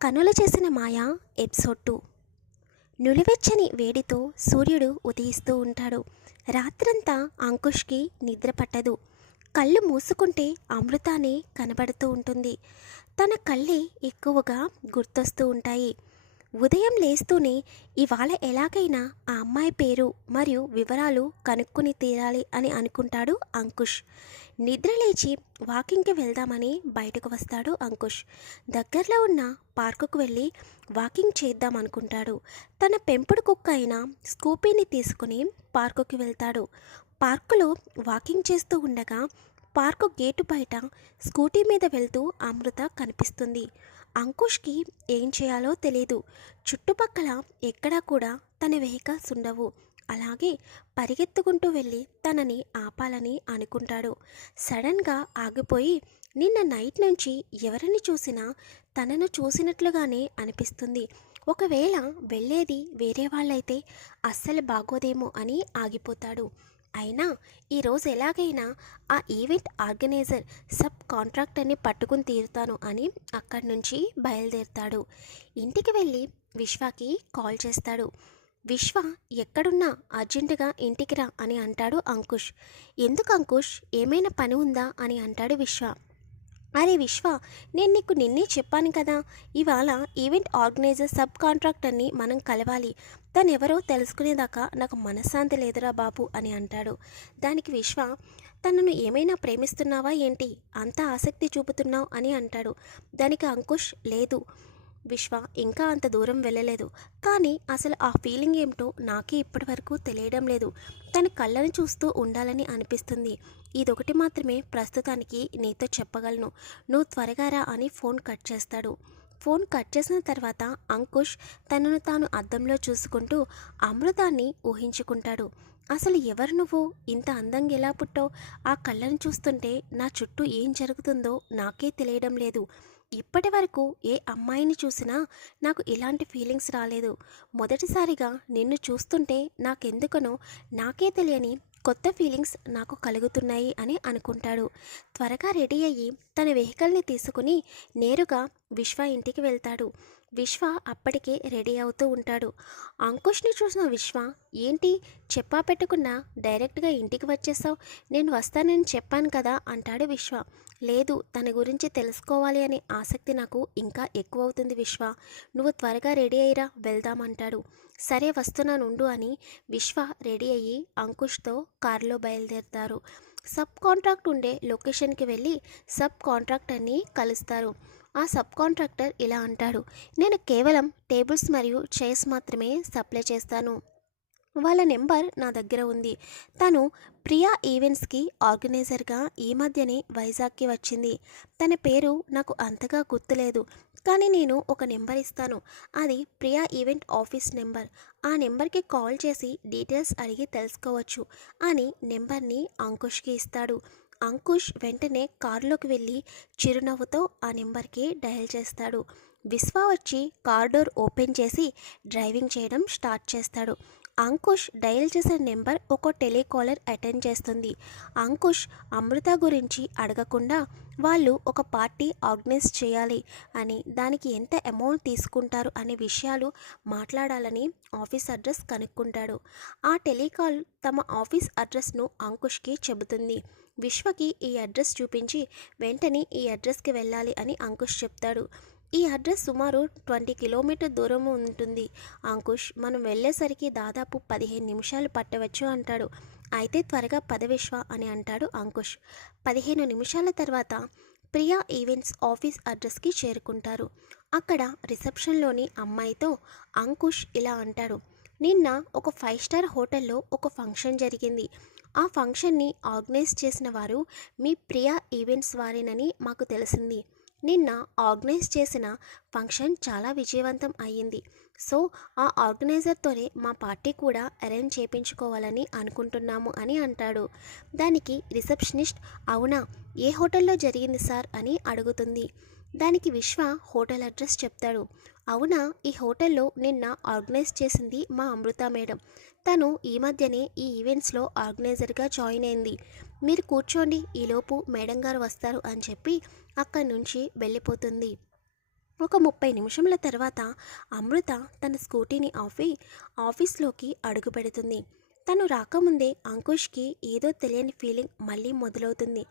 కనుల చేసిన మాయ ఎపిసోడ్ 2. నులివెచ్చని వేడితో సూర్యుడు ఉదయిస్తూ ఉంటాడు. రాత్రంతా అంకుష్కి నిద్ర పట్టదు. కళ్ళు మూసుకుంటే అమృతానే కనబడుతూ ఉంటుంది. తన కళ్ళే ఎక్కువగా గుర్తొస్తూ ఉంటాయి. ఉదయం లేస్తూనే ఇవాళ ఎలాగైనా ఆ అమ్మాయి పేరు మరియు వివరాలు కనుక్కొని తీరాలి అని అనుకుంటాడు అంకుష్. నిద్ర లేచి వాకింగ్కి వెళ్దామని బయటకు వస్తాడు అంకుష్. దగ్గరలో ఉన్న పార్కుకు వెళ్ళి వాకింగ్ చేద్దాం అనుకుంటాడు. తన పెంపుడు కుక్క అయిన స్కూపీని తీసుకుని పార్కుకి వెళ్తాడు. పార్కులో వాకింగ్ చేస్తూ ఉండగా పార్కు గేటు బయట స్కూటీ మీద వెళ్తూ అమృత కనిపిస్తుంది. అంకుష్కి ఏం చేయాలో తెలియదు. చుట్టుపక్కల ఎక్కడా కూడా తన వెహికల్స్ ఉండవు. అలాగే పరిగెత్తుకుంటూ వెళ్ళి తనని ఆపాలని అనుకుంటాడు. సడన్గా ఆగిపోయి నిన్న నైట్ నుంచి ఎవరిని చూసినా తనను చూసినట్లుగానే అనిపిస్తుంది. ఒకవేళ వెళ్ళేది వేరే వాళ్ళైతే అస్సలు బాగోదేమో అని ఆగిపోతాడు. అయినా ఈరోజు ఎలాగైనా ఆ ఈవెంట్ ఆర్గనైజర్ సబ్ కాంట్రాక్టర్ని పట్టుకుని తీరుతాను అని అక్కడి నుంచి బయలుదేరుతాడు. ఇంటికి వెళ్ళి విశ్వకి కాల్ చేస్తాడు. విశ్వ ఎక్కడున్నా అర్జెంటుగా ఇంటికి రా అని అంటాడు అంకుష్. ఎందుకు అంకుష్, ఏమైనా పని ఉందా అని అంటాడు విశ్వ. అరే విశ్వ, నేను నీకు నిన్నే చెప్పాను కదా, ఇవాళ ఈవెంట్ ఆర్గనైజర్ సబ్ కాంట్రాక్టర్ని మనం కలవాలి. తను ఎవరో తెలుసుకునేదాకా నాకు మనశ్శాంతి లేదురా బాబు అని అంటాడు. దానికి విశ్వ, తనను ఏమైనా ప్రేమిస్తున్నావా ఏంటి, అంత ఆసక్తి చూపుతున్నావు అని అంటాడు. దానికి అంకుష్, లేదు విశ్వ, ఇంకా అంత దూరం వెళ్ళలేదు. కానీ అసలు ఆ ఫీలింగ్ ఏమిటో నాకే ఇప్పటి వరకు తెలియడం లేదు. తన కళ్ళని చూస్తూ ఉండాలని అనిపిస్తుంది. ఇదొకటి మాత్రమే ప్రస్తుతానికి నీతో చెప్పగలను. నువ్వు త్వరగా రా అని ఫోన్ కట్ చేస్తాడు. ఫోన్ కట్ చేసిన తర్వాత అంకుష్ తనను తాను అద్దంలో చూసుకుంటూ అమృతాన్ని ఊహించుకుంటాడు. అసలు ఎవరు నువ్వు, ఇంత అందంగా ఎలా పుట్టావు, ఆ కళ్ళను చూస్తుంటే నా చుట్టూ ఏం జరుగుతుందో నాకే తెలియడం లేదు. ఇప్పటి వరకు ఏ అమ్మాయిని చూసినా నాకు ఇలాంటి ఫీలింగ్స్ రాలేదు. మొదటిసారిగా నిన్ను చూస్తుంటే నాకెందుకనో నాకే తెలియని కొత్త ఫీలింగ్స్ నాకు కలుగుతున్నాయి అని అనుకుంటాడు. త్వరగా రెడీ అయ్యి తన వెహికల్ని తీసుకుని నేరుగా విశ్వ ఇంటికి వెళ్తాడు. విశ్వ అప్పటికే రెడీ అవుతూ ఉంటాడు. అంకుష్ని చూసిన విశ్వ, ఏంటి చెప్పా పెట్టకుండా డైరెక్ట్గా ఇంటికి వచ్చేసావు, నేను వస్తానని చెప్పాను కదా అంటాడు విశ్వ. లేదు, తన గురించి తెలుసుకోవాలి అనే ఆసక్తి నాకు ఇంకా ఎక్కువ అవుతుంది విశ్వ, నువ్వు త్వరగా రెడీ అయ్యిరా వెళ్దామంటాడు. సరే వస్తున్నానుండు అని విశ్వ రెడీ అయ్యి అంకుష్తో కారులో బయలుదేరుతారు. సబ్ కాంట్రాక్ట్ ఉండే లొకేషన్కి వెళ్ళి సబ్ కాంట్రాక్టర్ని కలుస్తారు. ఆ సబ్ కాంట్రాక్టర్ ఇలా అంటాడు, నేను కేవలం టేబుల్స్ మరియు చైర్స్ మాత్రమే సప్లై చేస్తాను. వాళ్ళ నెంబర్ నా దగ్గర ఉంది. తను ప్రియా ఈవెంట్స్కి ఆర్గనైజర్గా ఈ మధ్యనే వైజాగ్కి వచ్చింది. తన పేరు నాకు అంతగా గుర్తులేదు, కానీ నేను ఒక నెంబర్ ఇస్తాను. అది ప్రియా ఈవెంట్ ఆఫీస్ నెంబర్. ఆ నెంబర్కి కాల్ చేసి డీటెయిల్స్ అడిగి తెలుసుకోవచ్చు అని నెంబర్ని అంకుష్కి ఇస్తాడు. అంకుష్ వెంటనే కారులోకి వెళ్ళి చిరునవ్వుతో ఆ నెంబర్కి డయల్ చేస్తాడు. విశ్వ వచ్చి కార్ డోర్ ఓపెన్ చేసి డ్రైవింగ్ చేయడం స్టార్ట్ చేస్తాడు. అంకుష్ డయల్ చేసిన నెంబర్ ఒక టెలికాలర్ అటెండ్ చేస్తుంది. అంకుష్ అమృత గురించి అడగకుండా వాళ్ళు ఒక పార్టీ ఆర్గనైజ్ చేయాలి అని, దానికి ఎంత అమౌంట్ తీసుకుంటారు అనే విషయాలు మాట్లాడాలని ఆఫీస్ అడ్రస్ కనుక్కుంటాడు. ఆ టెలికాల్ తమ ఆఫీస్ అడ్రస్ను అంకుష్కి చెబుతుంది. విశ్వకి ఈ అడ్రస్ చూపించి వెంటనే ఈ అడ్రస్కి వెళ్ళాలి అని అంకుష్ చెప్తాడు. ఈ అడ్రస్ సుమారు 20 కిలోమీటర్ దూరం ఉంటుంది అంకుష్, మనం వెళ్ళేసరికి దాదాపు 15 నిమిషాలు పట్టవచ్చు అంటాడు. అయితే త్వరగా పద విశ్వ అని అంటాడు అంకుష్. 15 నిమిషాల తర్వాత ప్రియా ఈవెంట్స్ ఆఫీస్ అడ్రస్కి చేరుకుంటారు. అక్కడ రిసెప్షన్లోని అమ్మాయితో అంకుష్ ఇలా అంటాడు, నిన్న ఒక 5 స్టార్ హోటల్లో ఒక ఫంక్షన్ జరిగింది. ఆ ఫంక్షన్ని ఆర్గనైజ్ చేసిన వారు మీ ప్రియా ఈవెంట్స్ వారేనని మాకు తెలిసింది. నిన్న ఆర్గనైజ్ చేసిన ఫంక్షన్ చాలా విజయవంతం అయ్యింది. సో ఆ ఆర్గనైజర్తోనే మా పార్టీ కూడా అరేంజ్ చేయించుకోవాలని అనుకుంటున్నాము అని అంటాడు. దానికి రిసెప్షనిస్ట్, అవునా, ఏ హోటల్లో జరిగింది సార్ అని అడుగుతుంది. దానికి విశ్వ హోటల్ అడ్రస్ చెప్తాడు. అవునా, ఈ హోటల్లో నిన్న ఆర్గనైజ్ చేసింది మా అమృత మేడం. తను ఈ మధ్యనే ఈ ఈవెంట్స్లో ఆర్గనైజర్గా జాయిన్ అయింది. మీరు కూర్చోండి, ఈలోపు మేడం గారు వస్తారు అని చెప్పి అక్కడి నుంచి వెళ్ళిపోతుంది. ఒక 30 నిమిషముల తర్వాత అమృత తన స్కూటీని ఆపి ఆఫీస్లోకి అడుగు పెడుతుంది. తను రాకముందే అంకుష్కి ఏదో తెలియని ఫీలింగ్ మళ్ళీ మొదలవుతుంది.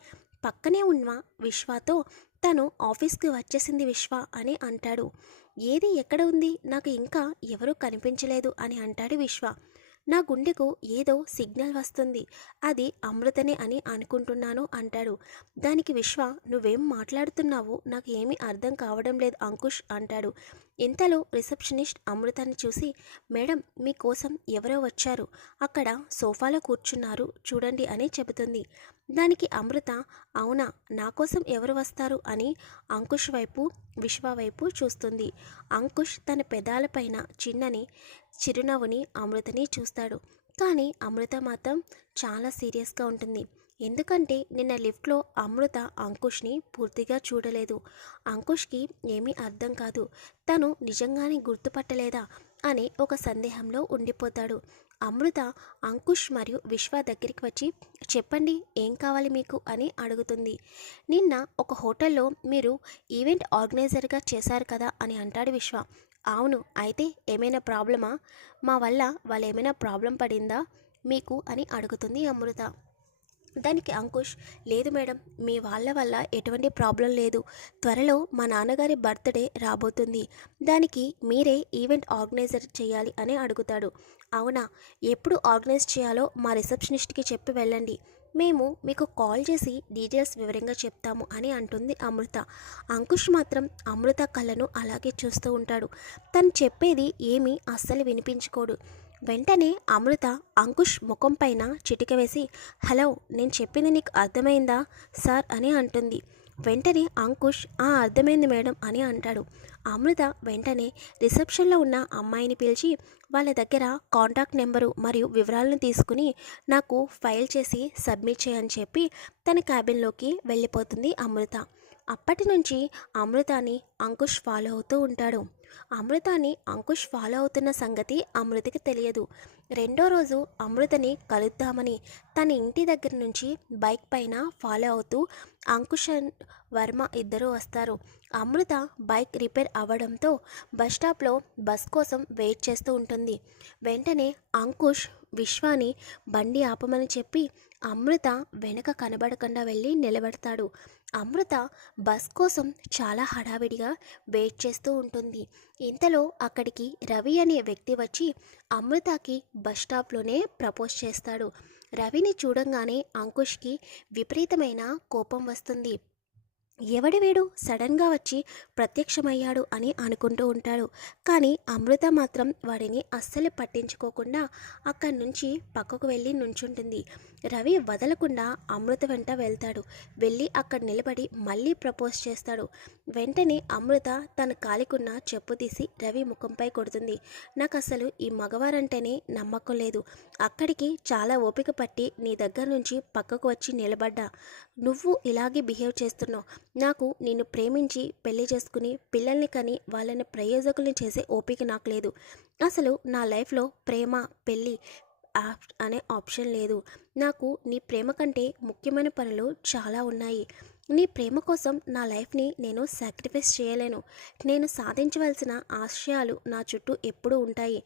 పక్కనే ఉన్న విశ్వతో తను ఆఫీస్కి వచ్చేసింది విశ్వ అని అంటాడు. ఏది ఎక్కడ ఉంది, నాకు ఇంకా ఎవరూ కనిపించలేదు అని అంటాడు విశ్వ. నా గుండెకు ఏదో సిగ్నల్ వస్తుంది, అది అమృతనే అని అనుకుంటున్నాను అంటాడు. దానికి విశ్వ, నువ్వేం మాట్లాడుతున్నావు, నాకు ఏమీ అర్థం కావడం లేదు అంకుష్ అంటాడు. ఇంతలో రిసెప్షనిస్ట్ అమృతాన్ని చూసి, మేడం మీకోసం ఎవరో వచ్చారు, అక్కడ సోఫాలో కూర్చున్నారు చూడండి అని చెబుతుంది. దానికి అమృత, అవునా, నా కోసం ఎవరు వస్తారు అని అంకుష్ వైపు విశ్వ వైపు చూస్తుంది. అంకుష్ తన పెదాలపైన చిన్నని చిరునవ్వుని అమృతని చూస్తాడు. కానీ అమృత మాత్రం చాలా సీరియస్గా ఉంటుంది. ఎందుకంటే నిన్న లిఫ్ట్లో అమృత అంకుష్ని పూర్తిగా చూడలేదు. అంకుష్కి ఏమీ అర్థం కాదు, తను నిజంగానే గుర్తుపట్టలేదా అనే ఒక సందేహంలో ఉండిపోతాడు. అమృత అంకుష్ మరియు విశ్వ దగ్గరికి వచ్చి, చెప్పండి ఏం కావాలి మీకు అని అడుగుతుంది. నిన్న ఒక హోటల్లో మీరు ఈవెంట్ ఆర్గనైజర్గా చేశారు కదా అని అంటాడు విశ్వ. అవును, అయితే ఏమైనా ప్రాబ్లమా, మా వల్ల వాళ్ళు ఏమైనా ప్రాబ్లం పడిందా మీకు అని అడుగుతుంది అమృత. దానికి అంకుష్, లేదు మేడం, మీ వాళ్ళ వల్ల ఎటువంటి ప్రాబ్లం లేదు, త్వరలో మా నాన్నగారి బర్త్డే రాబోతుంది, దానికి మీరే ఈవెంట్ ఆర్గనైజర్ చేయాలి అని అడుగుతాడు. అవునా, ఎప్పుడు ఆర్గనైజ్ చేయాలో మా రిసెప్షనిస్ట్కి చెప్పి వెళ్ళండి, మేము మీకు కాల్ చేసి డీటెయిల్స్ వివరంగా చెప్తాము అని అంటుంది అమృత. అంకుష్ మాత్రం అమృత కళ్ళను అలాగే చూస్తూ ఉంటాడు. తను చెప్పేది ఏమీ అస్సలు వినిపించుకోడు. వెంటనే అమృత అంకుష్ ముఖం పైన చిటిక వేసి, హలో, నేను చెప్పింది నీకు అర్థమైందా సార్ అని అంటుంది. వెంటనే అంకుష్, అర్థమైంది మేడం అని అంటాడు. అమృత వెంటనే రిసెప్షన్లో ఉన్న అమ్మాయిని పిలిచి వాళ్ళ దగ్గర కాంటాక్ట్ నెంబరు మరియు వివరాలను తీసుకుని నాకు ఫైల్ చేసి సబ్మిట్ చేయని చెప్పి తన క్యాబిన్లోకి వెళ్ళిపోతుంది అమృత. అప్పటి నుంచి అమృతాని అంకుష్ ఫాలో అవుతూ ఉంటాడు. అమృతాని అంకుష్ ఫాలో అవుతున్న సంగతి అమృతకి తెలియదు. రెండో రోజు అమృతని కలుద్దామని తన ఇంటి దగ్గర నుంచి బైక్ పైన ఫాలో అవుతూ అంకుష్ అండ్ వర్మ ఇద్దరు వస్తారు. అమృత బైక్ రిపేర్ అవ్వడంతో బస్ స్టాప్లో బస్ కోసం వెయిట్ చేస్తూ ఉంటుంది. వెంటనే అంకుష్ విశ్వాని బండి ఆపమని చెప్పి అమృత వెనక కనబడకుండా వెళ్ళి నిలబడతాడు. అమృత బస్ కోసం చాలా హడావిడిగా వెయిట్ చేస్తూ ఉంటుంది. ఇంతలో అక్కడికి రవి అనే వ్యక్తి వచ్చి అమృతకి బస్ స్టాప్లోనే ప్రపోజ్ చేస్తాడు. రవిని చూడంగానే అంకుష్కి విపరీతమైన కోపం వస్తుంది. ఎవడి వీడు సడన్గా వచ్చి ప్రత్యక్షమయ్యాడు అని అనుకుంటూ ఉంటాడు. కానీ అమృత మాత్రం వాడిని అస్సలు పట్టించుకోకుండా అక్కడి నుంచి పక్కకు వెళ్ళి నుంచుంటుంది. రవి వదలకుండా అమృత వెంట వెళ్తాడు. వెళ్ళి అక్కడ నిలబడి మళ్ళీ ప్రపోజ్ చేస్తాడు. వెంటనే అమృత తన కాలికున్న చెప్పు తీసి రవి ముఖంపై కొడుతుంది. నాకు అసలు ఈ మగవారంటేనే నమ్మకం లేదు, అక్కడికి చాలా ఓపిక పట్టి నీ దగ్గర నుంచి పక్కకు వచ్చి నిలబడ్డా, నువ్వు ఇలాగే బిహేవ్ చేస్తున్నావు, నాకు నిన్ను ప్రేమించి పెళ్లి చేసుకుని పిల్లల్ని కని వాళ్ళని ప్రయోజకుల్ని చేసే ఓపిక నాకు లేదు, అసలు నా లైఫ్లో ప్రేమ పెళ్ళి అనే ఆప్షన్ లేదు, నాకు నీ ప్రేమ కంటే ముఖ్యమైన పనులు చాలా ఉన్నాయి, నీ ప్రేమ కోసం నా లైఫ్ని నేను సాక్రిఫైస్ చేయలేను, నేను సాధించవలసిన ఆశయాలు నా చుట్టూ ఎప్పుడూ ఉంటాయి,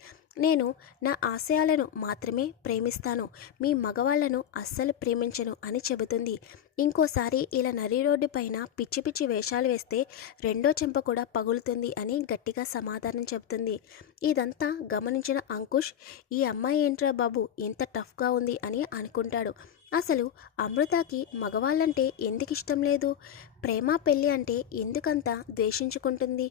నేను నా ఆశయాలను మాత్రమే ప్రేమిస్తాను, మీ మగవాళ్లను అస్సలు ప్రేమించను అని చెబుతుంది. ఇంకోసారి ఇలా నరి రోడ్డు పైన పిచ్చి పిచ్చి వేషాలు వేస్తే రెండో చెంప కూడా పగులుతుంది అని గట్టిగా సమాధానం చెబుతుంది. ఇదంతా గమనించిన అంకుష్, ఈ అమ్మాయి ఏంట్రా బాబు ఇంత టఫ్గా ఉంది అని అనుకుంటాడు. అసలు అమృతకి మగవాళ్ళంటే ఎందుకు ఇష్టం లేదు, ప్రేమ పెళ్ళి అంటే ఎందుకంత ద్వేషించుకుంటుంది,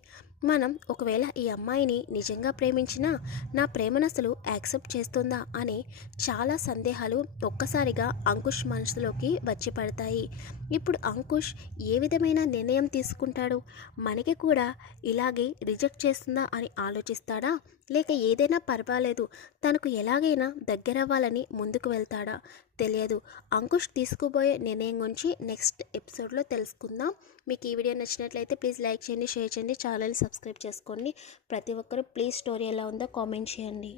మనం ఒకవేళ ఈ అమ్మాయిని నిజంగా ప్రేమించినా నా ప్రేమను అసలు యాక్సెప్ట్ చేస్తుందా అని చాలా సందేహాలు ఒక్కసారిగా అంకుష్ మనసులోకి వచ్చి పడతాయి. ఇప్పుడు అంకుష్ ఏ విధమైన నిర్ణయం తీసుకుంటాడు, మనకి కూడా ఇలాగే రిజెక్ట్ చేస్తుందా అని ఆలోచిస్తాడా, లేక ఏదైనా పర్వాలేదు తనకు ఎలాగైనా దగ్గరవ్వాలని ముందుకు వెళ్తాడా తెలియదు. అంకుష్ తీసుకుపోయే నిర్ణయం గురించి నెక్స్ట్ ఎపిసోడ్లో తెలుసుకుందాం. మీకు ఈ వీడియో నచ్చినట్లయితే ప్లీజ్ లైక్ చేయండి, షేర్ చేయండి, ఛానల్ని సబ్స్క్రైబ్ చేసుకోండి. ప్రతి ఒక్కరూ ప్లీజ్ స్టోరీ ఎలా ఉందో కామెంట్ చేయండి.